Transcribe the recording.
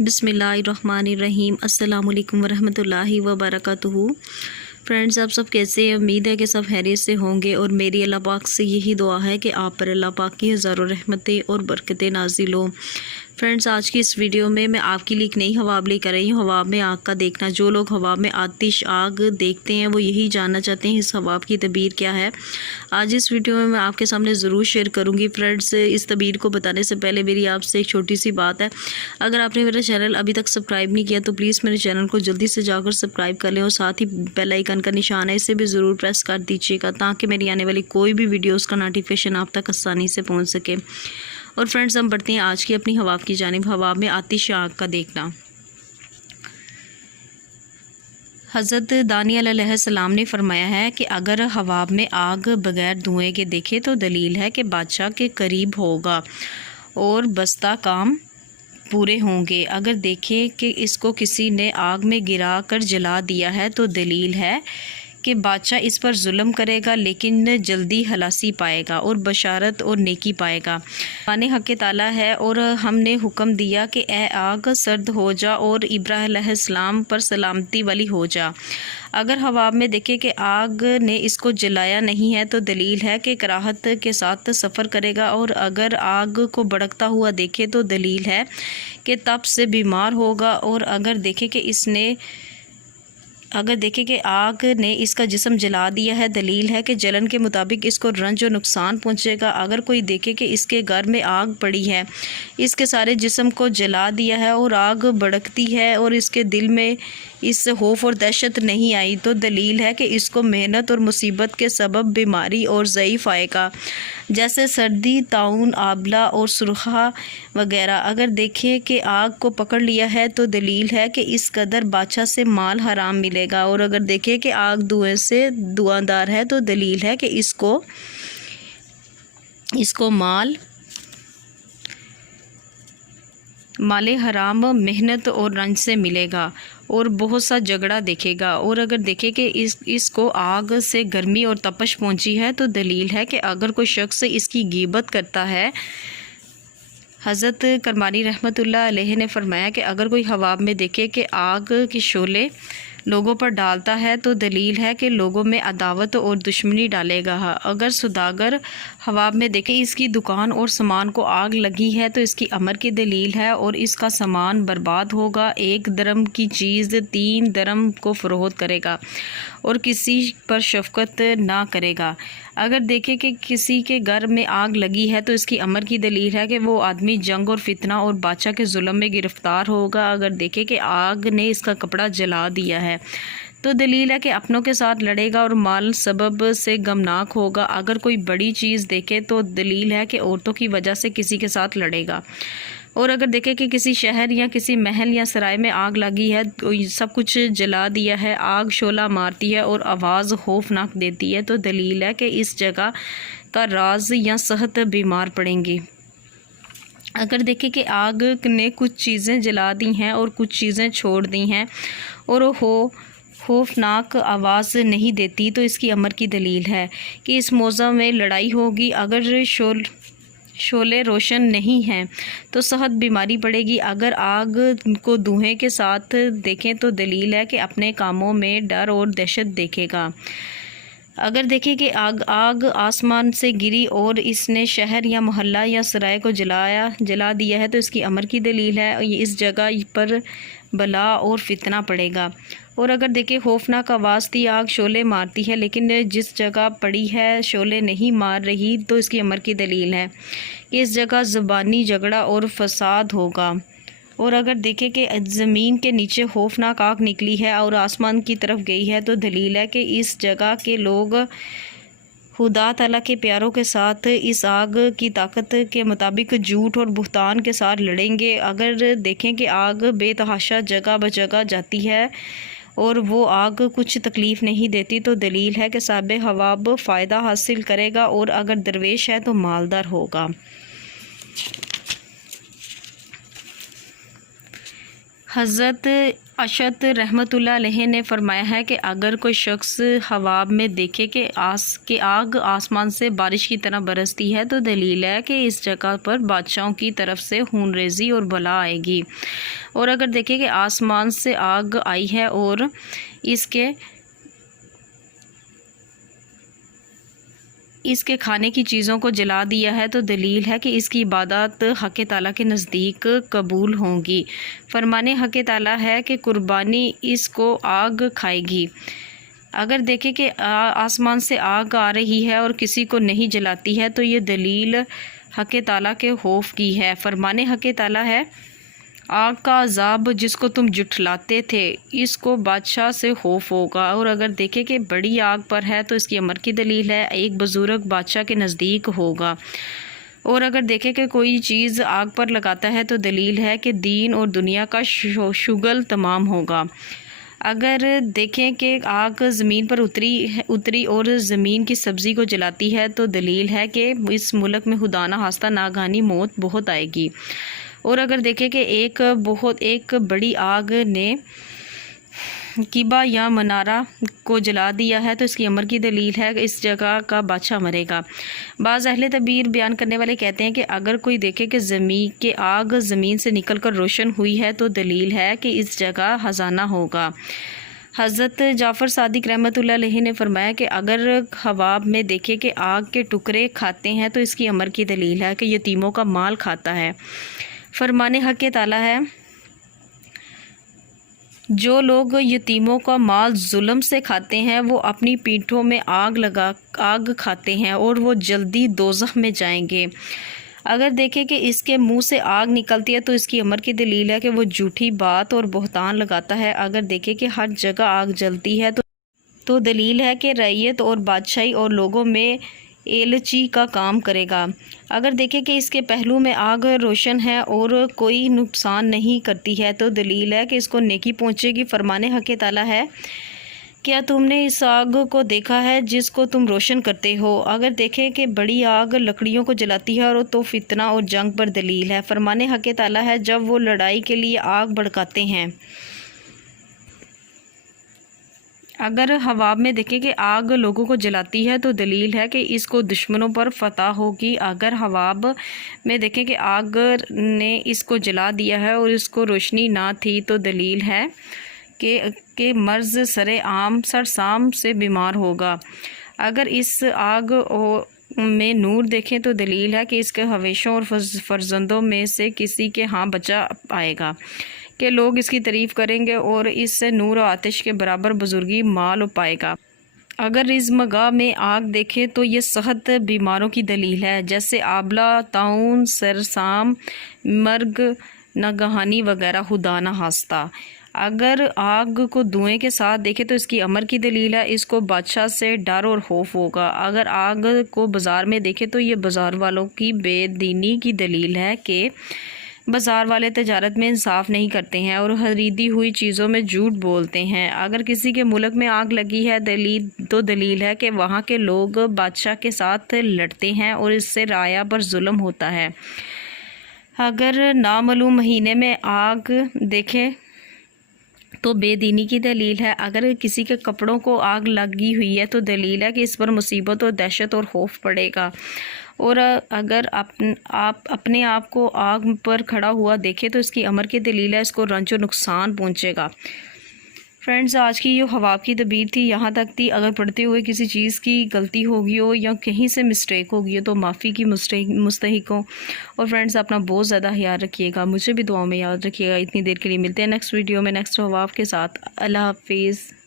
बिस्मिल्लाहिर्रहमानिर्रहीम। अस्सलामुअलैकुम वरहमतुल्लाहि वबरकातुहू। फ्रेंड्स, आप सब कैसे हैं? उम्मीद है कि सब खैरियत से होंगे और मेरी अल्लाह पाक से यही दुआ है कि आप पर अल्लाह पाक की हज़ारों रहमतें और बरकतें नाज़िल हों। फ्रेंड्स, आज की इस वीडियो में मैं आपके लिए एक नई हवाब लेकर आई हूँ, हवाब में आग का देखना। जो लोग हवाब में आतिश आग देखते हैं वो यही जानना चाहते हैं इस हवाब की तबीर क्या है। आज इस वीडियो में मैं आपके सामने ज़रूर शेयर करूँगी। फ्रेंड्स, इस तबीर को बताने से पहले मेरी आपसे एक छोटी सी बात है। अगर आपने मेरा चैनल अभी तक सब्सक्राइब नहीं किया तो प्लीज़ मेरे चैनल को जल्दी से जाकर सब्सक्राइब कर लें और साथ ही बेल आइकन का निशान है, इसे भी ज़रूर प्रेस कर दीजिएगा ताकि मेरी आने वाली कोई भी वीडियोज़ का नोटिफिकेशन आप तक आसानी से पहुँच सके। और फ्रेंड्स, हम बढ़ते हैं आज की अपनी हवाब की जानिब। हवाब में आतिश आग का देखना। हज़रत दानियल अलैहिस्सलाम ने फरमाया है कि अगर हवाब में आग बग़ैर धुएँ के देखे तो दलील है कि बादशाह के करीब होगा और बस्ता काम पूरे होंगे। अगर देखें कि इसको किसी ने आग में गिरा कर जला दिया है तो दलील है कि बादशाह इस पर जुल्म करेगा लेकिन जल्दी हलासी पाएगा और बशारत और नेकी पाएगा। माने हक़ ताला है और हमने हुक्म दिया कि ए आग सर्द हो जा और इब्राहीम अलैहिस्सलाम पर सलामती वाली हो जा। अगर हवाब में देखे कि आग ने इसको जलाया नहीं है तो दलील है कि कराहत के साथ सफ़र करेगा। और अगर आग को भड़कता हुआ देखे तो दलील है कि तप से बीमार होगा। और अगर देखे कि आग ने इसका जिस्म जला दिया है, दलील है कि जलन के मुताबिक इसको रंज और नुकसान पहुंचेगा। अगर कोई देखे कि इसके घर में आग पड़ी है, इसके सारे जिस्म को जला दिया है और आग भड़कती है और इसके दिल में इस खौफ और दहशत नहीं आई तो दलील है कि इसको मेहनत और मुसीबत के सबब बीमारी और ज़ईफ़ आएगा, जैसे सर्दी, ताउन, आबला और सुरखा वगैरह। अगर देखे कि आग को पकड़ लिया है तो दलील है कि इस कदर बादशाह से माल हराम मिलेगा। और अगर देखे कि आग धुएं से धुआंधार है तो दलील है कि इसको माले हराम, मेहनत और रंज से मिलेगा और बहुत सा झगड़ा देखेगा। और अगर देखे कि इसको आग से गर्मी और तपश पहुंची है तो दलील है कि अगर कोई शख्स इसकी गीबत करता है, हज़रत करमानी रहमतुल्लाह अलैह ने फरमाया कि अगर कोई हवाब में देखे कि आग के शोले लोगों पर डालता है तो दलील है कि लोगों में अदावत और दुश्मनी डालेगा। अगर सौदागर हवाब में देखे इसकी दुकान और सामान को आग लगी है तो इसकी अमर की दलील है और इसका सामान बर्बाद होगा। 1 दरम की चीज़ 3 दरम को फ़रोख्त करेगा और किसी पर शफ़क़त ना करेगा। अगर देखे कि किसी के घर में आग लगी है तो इसकी अमर की दलील है कि वो आदमी जंग और फितना और बादशाह के जुल्म में गिरफ़्तार होगा। अगर देखे कि आग ने इसका कपड़ा जला दिया है तो दलील है कि अपनों के साथ लड़ेगा और माल सबब से गमनाक होगा। अगर कोई बड़ी चीज़ देखे तो दलील है कि औरतों की वजह से किसी के साथ लड़ेगा। और अगर देखे कि किसी शहर या किसी महल या सराय में आग लगी है तो सब कुछ जला दिया है, आग शोला मारती है और आवाज़ खौफनाक देती है तो दलील है कि इस जगह का राज या सेहत बीमार पड़ेंगी। अगर देखे कि आग ने कुछ चीज़ें जला दी हैं और कुछ चीज़ें छोड़ दी हैं और खौफनाक आवाज़ नहीं देती तो इसकी अमर की दलील है कि इस मौज़ा में लड़ाई होगी। अगर शोले रोशन नहीं हैं तो सेहत बीमारी पड़ेगी। अगर आग को धुएं के साथ देखें तो दलील है कि अपने कामों में डर और दहशत देखेगा। अगर देखें कि आग आसमान से गिरी और इसने शहर या मोहल्ला या सराय को जला दिया है तो इसकी अमर की दलील है इस जगह पर बला और फितना पड़ेगा। और अगर देखें खौफनाक आवाज़ थी, आग शोले मारती है लेकिन जिस जगह पड़ी है शोले नहीं मार रही तो इसकी अमर की दलील है कि इस जगह ज़बानी झगड़ा और फसाद होगा। और अगर देखें कि ज़मीन के नीचे खौफनाक आग निकली है और आसमान की तरफ गई है तो दलील है कि इस जगह के लोग खुदा ताला के प्यारों के साथ इस आग की ताकत के मुताबिक झूठ और बुहतान के साथ लड़ेंगे। अगर देखें कि आग बेतहाशा जगह ब जगह जाती है और वो आग कुछ तकलीफ़ नहीं देती तो दलील है कि साहिब हवाब फ़ायदा हासिल करेगा और अगर दरवेश है तो मालदार होगा। حضرت اشد رحمۃ اللہ علیہ نے فرمایا ہے کہ اگر کوئی شخص خواب میں دیکھے کہ آگ آسمان سے بارش کی طرح برستی ہے تو دلیل ہے کہ اس جگہ پر بادشاہوں کی طرف سے خون ریزی اور بلا آئے گی، اور اگر دیکھے کہ آسمان سے آگ آئی ہے اور اس کے کھانے کی چیزوں کو جلا دیا ہے تو دلیل ہے کہ اس کی عبادات حق تعالیٰ کے نزدیک قبول ہوں گی۔ فرمان حق تعالیٰ ہے کہ قربانی اس کو آگ کھائے گی۔ اگر دیکھیں کہ آسمان سے آگ آ رہی ہے اور کسی کو نہیں جلاتی ہے تو یہ دلیل حق تعالیٰ کے خوف کی ہے۔ فرمان حق تعالیٰ ہے آگ کا عذاب جس کو تم جھٹلاتے تھے اس کو بادشاہ سے خوف ہوگا، اور اگر دیکھیں کہ بڑی آگ پر ہے تو اس کی امر کی دلیل ہے ایک بزرگ بادشاہ کے نزدیک ہوگا، اور اگر دیکھیں کہ کوئی چیز آگ پر لگاتا ہے تو دلیل ہے کہ دین اور دنیا کا شغل تمام ہوگا۔ اگر دیکھیں کہ آگ زمین پر اتری اور زمین کی سبزی کو جلاتی ہے تو دلیل ہے کہ اس ملک میں خدا نہ خواستہ ناگہانی موت بہت آئے گی، اور اگر دیکھیں کہ ایک بڑی آگ نے قبہ یا منارہ کو جلا دیا ہے تو اس کی امر کی دلیل ہے کہ اس جگہ کا بادشاہ مرے گا۔ بعض اہل تعبیر بیان کرنے والے کہتے ہیں کہ اگر کوئی دیکھے کہ آگ زمین سے نکل کر روشن ہوئی ہے تو دلیل ہے کہ اس جگہ خزانہ ہوگا۔ حضرت جعفر صادق رحمۃ اللہ علیہ نے فرمایا کہ اگر خواب میں دیکھے کہ آگ کے ٹکڑے کھاتے ہیں تو اس کی امر کی دلیل ہے کہ یتیموں کا مال کھاتا ہے۔ فرمان حق تعالیٰ ہے جو لوگ یتیموں کا مال ظلم سے کھاتے ہیں وہ اپنی پیٹھوں میں آگ کھاتے ہیں اور وہ جلدی دوزخ میں جائیں گے۔ اگر دیکھیں کہ اس کے منہ سے آگ نکلتی ہے تو اس کی امر کی دلیل ہے کہ وہ جھوٹی بات اور بہتان لگاتا ہے۔ اگر دیکھیں کہ ہر جگہ آگ جلتی ہے تو دلیل ہے کہ رعیت اور بادشاہی اور لوگوں میں ایلچی کا کام کرے گا۔ اگر دیکھیں کہ اس کے پہلو میں آگ روشن ہے اور کوئی نقصان نہیں کرتی ہے تو دلیل ہے کہ اس کو نیکی پہنچے گی۔ فرمان حق تعالیٰ ہے کیا تم نے اس آگ کو دیکھا ہے جس کو تم روشن کرتے ہو؟ اگر دیکھیں کہ بڑی آگ لکڑیوں کو جلاتی ہے اور تو فتنہ اور جنگ پر دلیل ہے۔ فرمان حق تعالیٰ ہے جب وہ لڑائی کے لیے آگ بھڑکاتے ہیں۔ اگر خواب میں دیکھیں کہ آگ لوگوں کو جلاتی ہے تو دلیل ہے کہ اس کو دشمنوں پر فتح ہوگی۔ اگر خواب میں دیکھیں کہ آگ نے اس کو جلا دیا ہے اور اس کو روشنی نہ تھی تو دلیل ہے کہ مرض سرسام سے بیمار ہوگا۔ اگر اس آگ میں نور دیکھیں تو دلیل ہے کہ اس کے حویشوں اور فرزندوں میں سے کسی کے ہاں بچہ آئے گا کہ لوگ اس کی تعریف کریں گے اور اس سے نور و آتش کے برابر بزرگی مال پائے گا۔ اگر رزمگاہ میں آگ دیکھے تو یہ صحت بیماروں کی دلیل ہے جیسے آبلہ، طاعون، سرسام، مرگ ناگہانی وغیرہ خدا نہ خواستہ۔ اگر آگ کو دھوئیں کے ساتھ دیکھے تو اس کی امر کی دلیل ہے اس کو بادشاہ سے ڈر اور خوف ہوگا۔ اگر آگ کو بازار میں دیکھے تو یہ بازار والوں کی بے دینی کی دلیل ہے کہ بازار والے تجارت میں انصاف نہیں کرتے ہیں اور خریدی ہوئی چیزوں میں جھوٹ بولتے ہیں۔ اگر کسی کے ملک میں آگ لگی ہے تو دلیل ہے کہ وہاں کے لوگ بادشاہ کے ساتھ لڑتے ہیں اور اس سے رعایا پر ظلم ہوتا ہے۔ اگر نامعلوم مہینے میں آگ دیکھیں تو بے دینی کی دلیل ہے۔ اگر کسی کے کپڑوں کو آگ لگی ہوئی ہے تو دلیل ہے کہ اس پر مصیبت اور دہشت اور خوف پڑے گا، اور اگر اپنے آپ کو آگ پر کھڑا ہوا دیکھے تو اس کی امر کی دلیل ہے اس کو رنج و نقصان پہنچے گا۔ فرینڈز، آج کی جو خواب کی تعبیر تھی یہاں تک تھی۔ اگر پڑھتے ہوئے کسی چیز کی غلطی ہوگی ہو یا کہیں سے مسٹیک ہوگی ہو تو معافی کی مستحق ہوں، اور فرینڈز اپنا بہت زیادہ خیال رکھیے گا، مجھے بھی دعاؤں میں یاد رکھیے گا۔ اتنی دیر کے لیے ملتے ہیں نیکسٹ ویڈیو میں نیکسٹ خواب کے ساتھ۔ اللہ حافظ۔